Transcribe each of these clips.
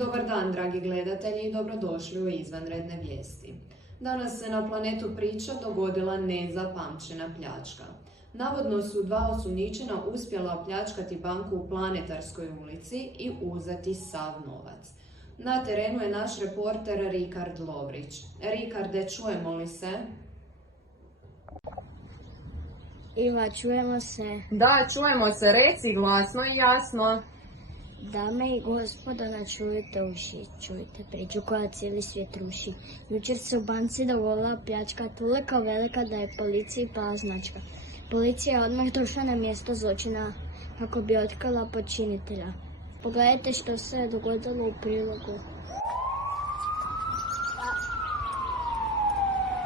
Dobar dan, dragi gledatelji, i dobrodošli u izvanredne vijesti. Danas se na planetu priča dogodila nezapamćena pljačka. Navodno su dva osumnjičena uspjela opljačkati banku u Planetarskoj ulici i uzeti sav novac. Na terenu je naš reporter Rikard Lovrić. Rikarde, čujemo li se? Iva, čujemo se. Da, čujemo se, reci glasno i jasno. Dame i gospodo, načujte uši, čujte priču koja cijeli svijet ruši. Jučer se u banci dogodila pljačka toliko velika da je policiji pala značka. Policija je odmah došla na mjesto zločina kako bi otkrila počinitelja. Pogledajte što se je dogodilo u prilogu.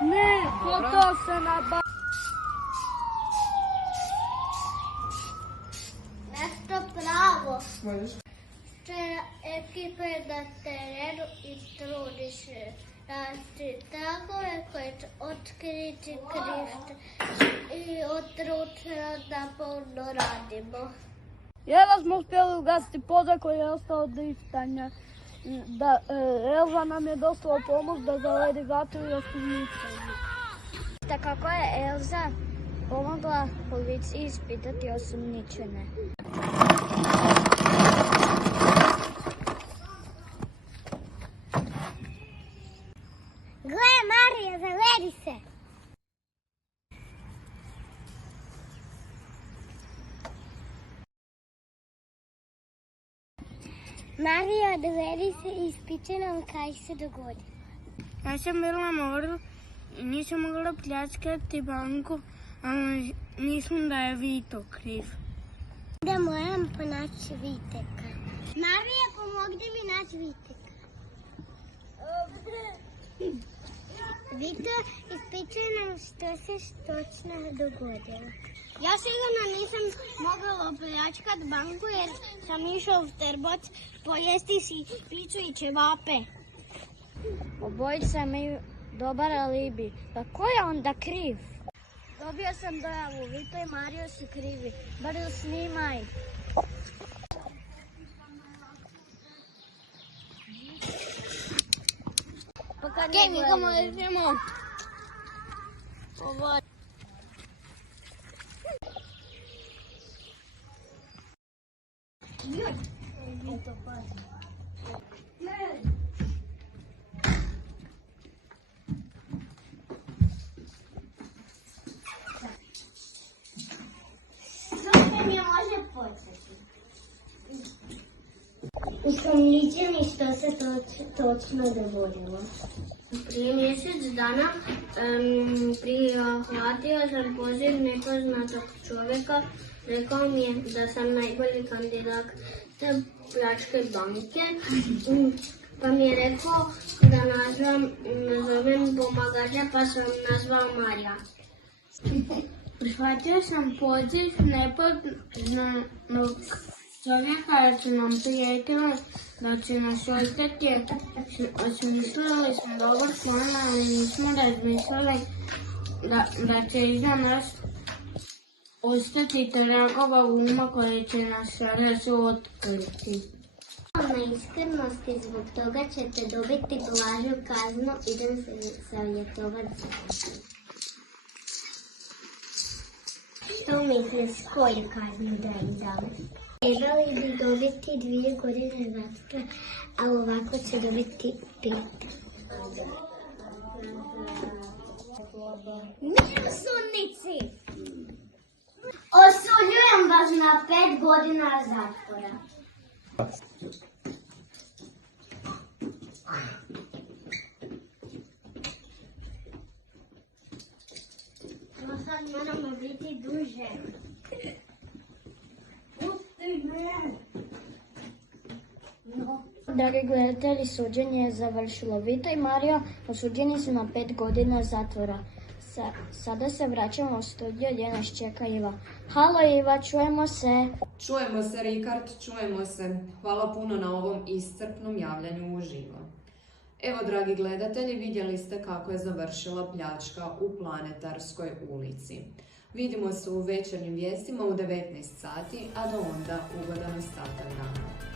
Ne, to se na Nešto pravo. Včera ekipa je na terenu i trudi se naći tragove koje će otkriti krivce i odlučeno da puno radimo. Jedva smo uspjeli ugasiti požar koji je ostao od ištanja. Elza nam je došla pomoć da zaledi vatru i osumnjičenje. Kako je Elza pomogla policiji ispitati osumnjičene. Gle, Marija, zavedi se! Marija, dovedi se i ispričaj nam kaj se dogodi. Ja sam bila na moru i nisam mogla pljačkati banku, ali mislim da je Vito kriv. Da moram ponaći Viteka. Marija, pomogni mi naći Viteka. Vito, ispričaj nam što se točno dogodilo. Ja sigurno nisam mogla opljačkat banku jer sam išao u Trboc pojesti si piću i ćevape. Obojica imaju dobar alibi. Pa ko je onda kriv? Dobio sam dojavu, Vito i Mario su krivi. Brzo snimaj. Kaj nikamo idemo? Ovo. Vito, pa. Mi može početi. Usumnjičeni što se točno dogodilo. Prije mjesec dana prihvatio sam poziv nepoznatog čovjeka. Rekao mi je da sam najbolji kandidat za pljačke banke. Pa mi je rekao da nazovem pomagača, pa sam nazvao Marija. Prihvatio sam poziv nepoznanog čovjeka jer su nam prijetili da će nas ostati. Osmislili smo dobar plan, ali nismo razmislili da će iza nas ostati tragova uma koji će nas razotkriti. Na iskrenosti, zbog toga ćete dobiti blažu kaznu, idem se savjetovati za Što misliš, koju kaznu da im dam? Trebali bi dobiti 2 godine zatvora, a ovako će dobiti 5. Neosudnici! Osuđujem vas na 5 godina zatvora. No sad moramo biti duže. Dragi gledatelji, suđenje je završilo. Vito i Mario osuđeni su na 5 godina zatvora. Sada se vraćamo u studio gdje nas čeka Iva. Halo Iva, čujemo se. Čujemo se, Rikard, čujemo se. Hvala puno na ovom iscrpnom javljanju uživo. Evo, dragi gledatelji, vidjeli ste kako je završila pljačka u Planetarskoj ulici. Vidimo se u večernjim vijestima u 19 sati, a do onda ugodan ostatak dana.